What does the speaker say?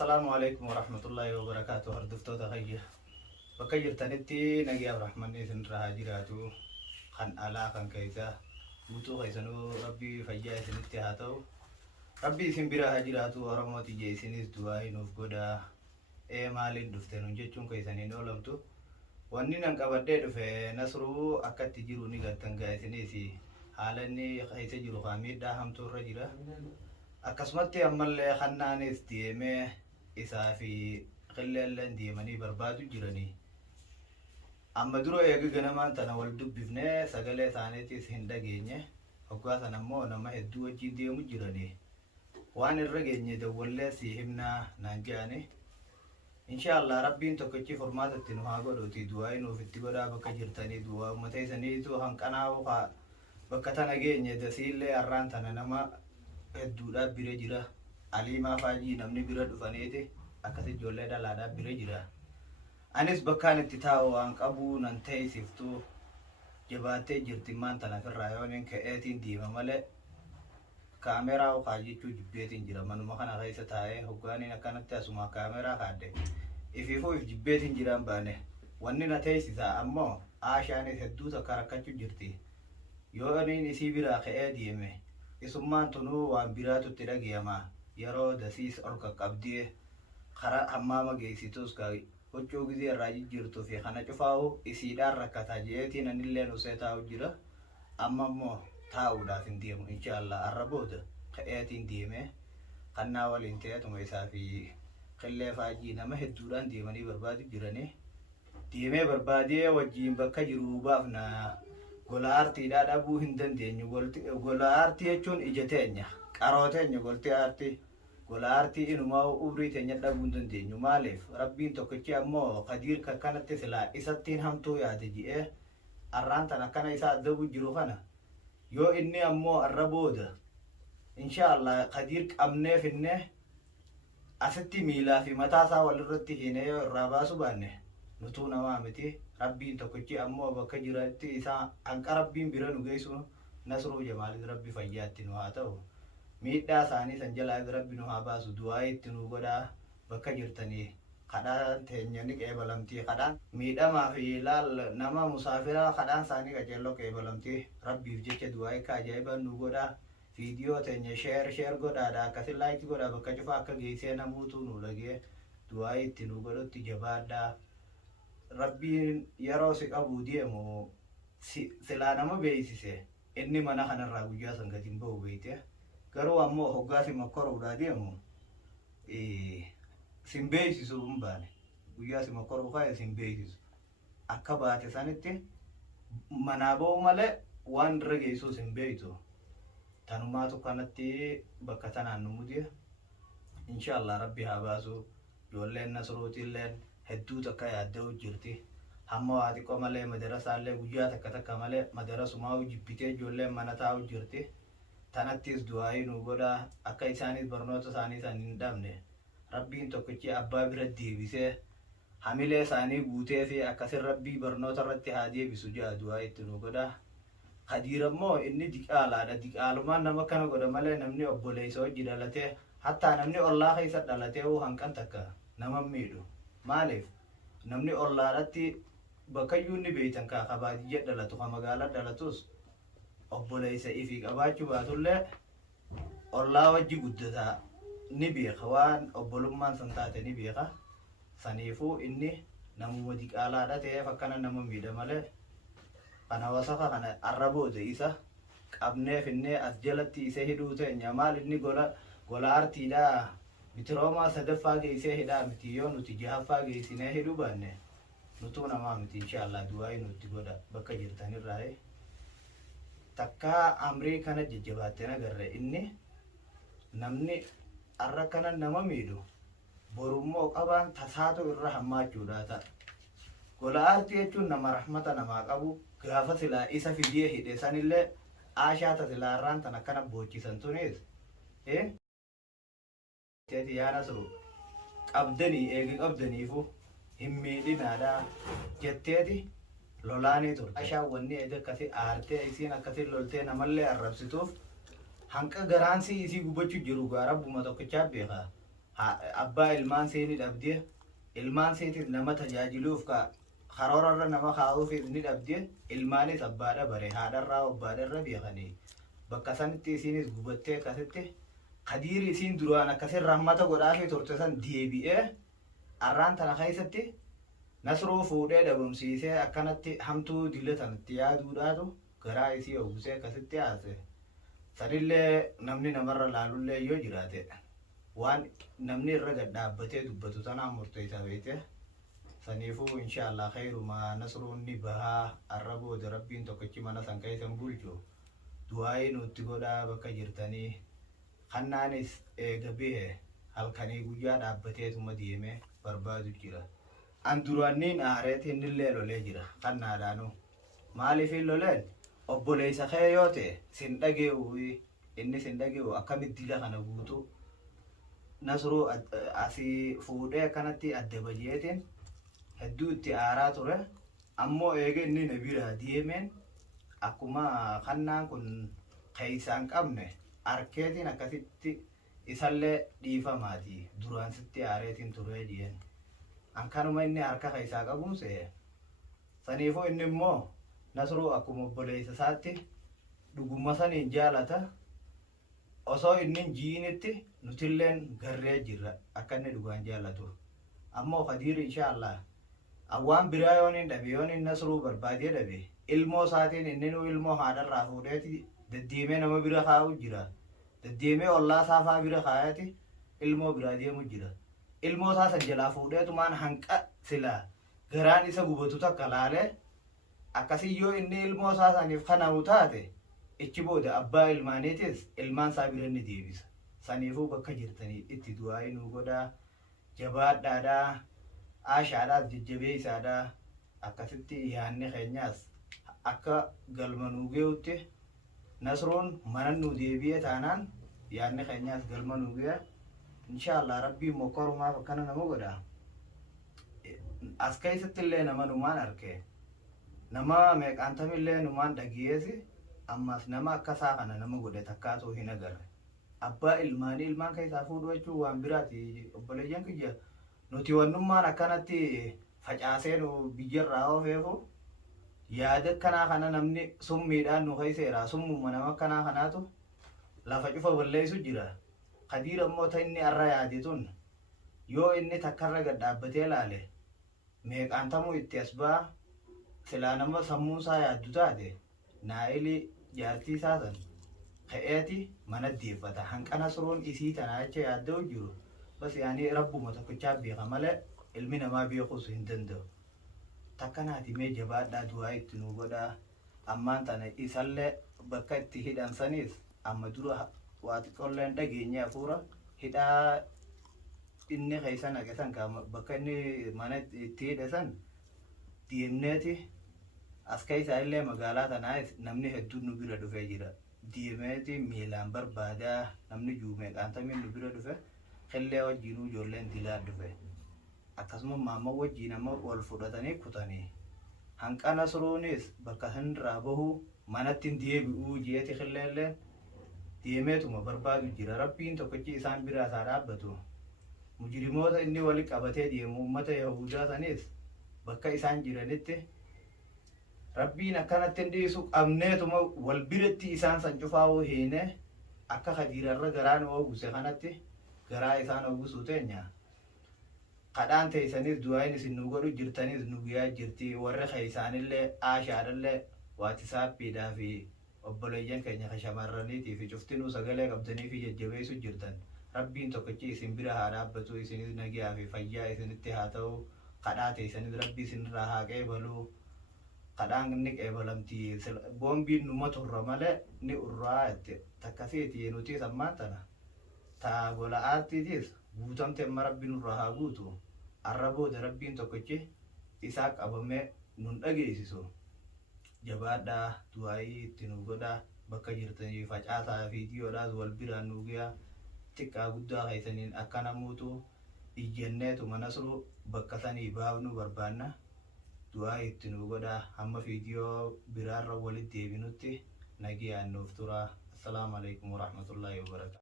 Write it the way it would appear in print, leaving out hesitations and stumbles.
السلام عليكم ورحمة الله وبركاته. هردفتو تغيّه بكير تنتي نجي الرحمن إذن راجراتو خن ألا خن كيسا بوتو خيسنو ربي فجأة سنتي هاتو ربي سنبرا هاجراتو ورموتي جيسينيس دواي نوفقودا مالين دفتنون جيتشون كيساني نولمتو وانين انقبردي دفه نصرو أكاد تجيرو نيغا تنغايسينيسي حالاني خيسا جيرو خامير دا همتو رجرا akkasumatti ammallee hannaanis deemee isaa fi qilleelleen deemanii barbaadu jiranii amma dura eegi ganamaan tana wal dubbifnee sagalee isaaniitis hin dhageenye hoggaasan ammoo nama hedduu wajjin deemu jiranii waan irra geenye dawwallee si himnaa naan jedhani inshaallah rabbiin tokkichi furmaatatti nu haa godhuuti du'aa nuuf itti godhaa bakka jirtanii du'aa uummata isaniitu hanqanaa'u bakka tana geenye dasiillee har'aan tana nama hedduudha bira jira aliimaa faajii namni bira dhufaneeti akkasi ijoollee dhalaadhaa bira jira anis bakkaan itti taa'u waan qabu nan teessiftuu jabaattee jirti maan tana firraa yooniin ka'eetiin diima malee kaameraa ukaajjechuu jibbeetiin jira manuma kana keessa taa'ee hoggaaniin akkanatti asuma kaameraa kaadde ifiifuu if jibbeetiin jiraan baane wanni na teessisaa ammoo aashaanis hedduu takka rakkachuu jirti yooniin isii biraa ka'ee diime isummaan tunuu waan biraatutti dhagiyama yeroo dasiis ol qaqqabdee karaa hammaama geessitus ka huccuu gizee irraa jijjiirtuu fi kana cufaa'u isiidhaan rakkataa jeetiin anillee nusee taa'u jira amma immoo taa'uudhaaf hin deemu inshaallah arra booda ka'eetiin deemee kannaa waliin ta'etuma isaa fi qillee faajii nama hedduudhaan deemanii barbaadu jiranii deemee barbaadee wajjiin bakka jiru baafna gola aartiidhaa dhabuu hin dandeenyu gola aartii jechuun ija teenya qaroo teenya golti aartii gola aartii inumaa ubrii teenya dhabuu hin dandeenyu maaliif rabbiin tokkichi ammoo qadiir kanatti silaa isattiin hamtuu yaade ji'ee arraan tan akkana isaa adabu jiru kana yoo inni ammoo arra booda inshaallah qadiir qabnee finne asitti miilaa fi mataa isaa walirratti hiinee yoo irraa baasu baanne nutuu namaa miti rabbiin tokkichi ammoo bakka jiratti isaa hanqa rabbiin bira nu geessu nasruu jamaalis rabbi fayyaatti nu haa ta'u miidhaa isaanii san jalaa rabbi nu haa baasu du'aa itti nu godhaa bakka jirtanii kadhaan teenya ni qeebalamtii kadhaan miidhamaa fi laal nama musaafiraa kadhaan isaanii qajeelloo qeebalamtii rabbiif jecha du'aa akka ajaa'ibaan nu godhaa viidiyoo teenya sheer godhaadha akkasi laayikii godhaa bakka cufaa akka geessee namuutu nu dhagee du'aa itti nu godhutti jabaadhaa rabbiin yeroo si qabu deemu silaa nama beeksise inni mana kanarraa guyyaa san gadi hin bahu beekte garuu ammoo hoggaa si makkoruudhaa deemu sin beeksisu hin baane guyyaa si makkoruu kaa'e sin beeksisu akka baate sanitti manaa ba'u malee waan irra geessuus hin beektu tanumaatu kanatti bakka tanaan nu mudee inshaallah rabbi haa baasu ijoolleen nasruutiilleen hedduu takka yaadda'u jirti hamma waa xiqqoo malee madarasaallee guyyaa takka malee madarasumaa jibbitee ijoolleen mana taa'u jirti tanattis du'aayii nu godhaa akka isaanis barnoota isaanii san hin dhabne rabbiin tokkichi abbaa bira deebisee hamilee isaanii guutee fi akkasin rabbii barnoota irratti haa deebisu jedha du'aa itti nu godhaa Qadiir ammoo inni diqaalaadha diqaalumaan nama kana godha malee namni obboleessa hojii dhalatee hattaa namni ollaa keessa dhalatee hanqan takka nama miidhu maaliif namni ollaadhatti bakkayyuu inni beeytan kaa kabaadiyya dhalatu ka magaalaa dhalatus obboleessa ifii qabaachuu baatullee ollaa wajji guddataa ni beeka waan obbolummaan san taate ni beeka saniifuu inni namuma diqaalaadha ta'eef akkana nama miidha malee kana wasafa kana arra booda isa qabnee finnee as jalatti isa hidhuu teenya maal inni gola aartiidhaa bitiroomaa sadaffaa geessee hidhaa miti yoo nuti jahaffaa geessinee hidhuu baanne nutuu namaa miti inshaallah du'aayii nutti godha bakka jirtanirraa takkaa amrii kana jajjabaattee agarre inni namni arra kana nama miidhu borummoo qabaan tasaatu irra hammaachuudhaa ta'a gola aartii jechuun nama rahmata namaa qabu gaafa silaa isa fidee hidhe sanillee aashaata silaa irraan tan akkana boochisan tunis teeti yaa nasru qabdanii eegi qabdaniifu hin miidhinaadhaa jetteeti lolaanii turte ashaa wanni eeda akkasi aartee isiin akkasi loltee namallee arrabsituuf hanqa garaansii isii gubachuu jiru gaa rabbuma tokkichaa beekaa abbaa ilmaan seenii dhabdee ilmaan seetiif nama tajaajiluuf ka karoorarra nama kaa'uufis ni dhabdee ilmaanis abbaadha bare haadharraa abbaadharra beekanii bakka sanitti isiinis gubattee akkasitti kadiiri isiin duraan akkasin rahmata godhaafii turte san deebi'ee arraan tana keessatti nasruu fuudhee dhabamsiisee akkanatti hamtuu dilatanatti yaaduudhaatu garaa isii oggusee akkasitti haase sanillee namni namarra laalullee yoo jiraate waan namni irra gad dhaabbatee dubbatu tanaan murteessaa beekte saniifuu inshaallah khayrumaa nasruun ni bahaa arra booda rabbiin tokkichi mana san keessan bulchu du'aa'ii nutti godhaa bakka jirtanii kannaanis eega bihe halkanii guyyaa dhaabbateetuma deemee barbaadu jira an duraanniin aareetiin illee lolee jira kannaadhaanu maaliifin loleen obboleessa kee yoo ta'e sin dhagee'u inni sin dhagee'u akkamitti dila kana guutu nasruu asii fuudhee akkanatti adda bajeetiin hedduu itti aaraa ture ammoo eega inni na bira deemeen akkuma kannaan kun keeysaan qabne arkeetiin akkasitti isallee dhiifamaati duraan sitti aareetiin turee jeen ankanuma inni harka keeysaa qabuunse saniifuu inni immoo nasruu akkuma obboleessa isaatti dhugumma saniin jaalata osoo inni jiinitti nutilleen garree jirra akka inni dhugaan jaalatu ammoo kadiiri inshaallah awwaan biraa yoon hin dhabe yoon hin nasruu barbaadee dhabe ilmoo isaatiin inni nu ilmoo haadharraa fuudheeti deddeemee nama bira kaa'u jira deddeemee ollaa saafaa bira kaayati ilmoo biraa deemu jira ilmoo isaa san jalaa fuudheetumaan hanqa silaa garaan isa gubatu takka laalee akkasii yoo inni ilmoo isaa saniif kanamu taate ichi booda abbaa ilmaaniitis ilmaan isaa bira ni deebisa saniifuu bakka jirtanii itti du'aa'ii nu godhaa jabaadhaadhaa aashaadhaas jajjabeeysaadhaa akkasitti yaanni keenyaas akka galma nuu ge'utti nasruun mana nuu deebi'ee taanaan yaanni keenyaas galma nuu ge'a inshaallah rabbiin mokkorumaaf akkana nama godha as keessatti illee nama numaan arke nama meeqaantamillee numaan dhageessi ammas nama akkasaa kana nama godhe takkaatoo hin agarre abbaa ilmaanii ilmaan keessaa fuudhu jechuun waan biraati obboleeyyan kiyya nuti wannummaan akkanatti facaasee nu biyyarraa oofeefu yaada akkanaa kana namni summiidhaan nu keesseera summuma nama akkanaa kanaatu lafa cufa balleessu jira kadiira immoo ta inni arra yaade tun yoo inni takkarra gad dhaabbatee laale meeqaantamuu itti as ba'a silaa nama sammuusaa yaaddu taate naa'ili jaartii isaa san ka'eeti mana deeffata hanqa nasruun isii tanaa jecha yaadda'u jiru bas yaanii rabbuma tokkichaa beeka malee ilmi namaa beekuus hin danda'u takkanaati mee jabaadhaa du'aa itti nu godhaa ammaan tana isallee bakka itti hidhan saniis amma dura waa xiqqoolleen dhageenye hafuura hidhaa inni keessa naqe san bakka inni mana itti hidhe san deemneeti as keessaa illee magaalaa tanaas namni hedduun nu bira dhufee jira deemeeti miilaan barbaadaa namni juumee qaantamiin nu bira dhufe qillee wajjiinuu ijoolleen dilaa dhufe akkasuma maamma wajjiin amma wal fudhatanii kutanii hanqa nasruunis bakka sanirraa bahu manatti deebi'uu jeeti qilleelleen deemeetuma barbaadu jira rabbiin tokkichi isaan biraa isaa dhaabbatu mujrimoota inni wali qabatee deemu ummata yahudaa sanis bakka isaan jiranitti rabbiin akkanatti dhiisu qabneetuma wal biratti isaan san cufaa'uu hiine akka kadiirarra garaan ooguse kanatti garaa isaan oogusuu teenya kadhaan teessanis du'aayin isin nu godhu jirtanis nu guyyaa jirti warri keessaanillee aashaadhallee waatisaappiidhaa fi obboleeyyan keenya ka shamarraniitii fi cuftinuu sagalee qabdanii fi jajjabeessu jirtan rabbiin tokkichi isin bira haa dhaabbatu isinis nagiyaa fi fayyaa isinitti haa ta'u kadhaa teessanis rabbi isinirraa haa qeebaluu kadhaan ni qeebalamti boombiin numa turra malee ni urraa jette takkasiiti nuti sammaan tana taa gola aartiitiis guutamte amma rabbiin nurraa haa guutu arra booda rabbiin tokkichi isaa qabamee nun dhageessisu jabaadhaa du'aayii itti nu godhaa bakka jirtanii facaasaa viidiyoodhaas wal biraan nu gahaa xiqqaa guddaa keessaniin akka namuutu ijjenneetuma nasru bakka sanii baafnu barbaanna du'aayii itti nu godhaa hamma viidiyoo biraarra walitti deebinutti nagiyaan nuuf turaa. Assalamu alaikum warahmatullahi wabarakatuh.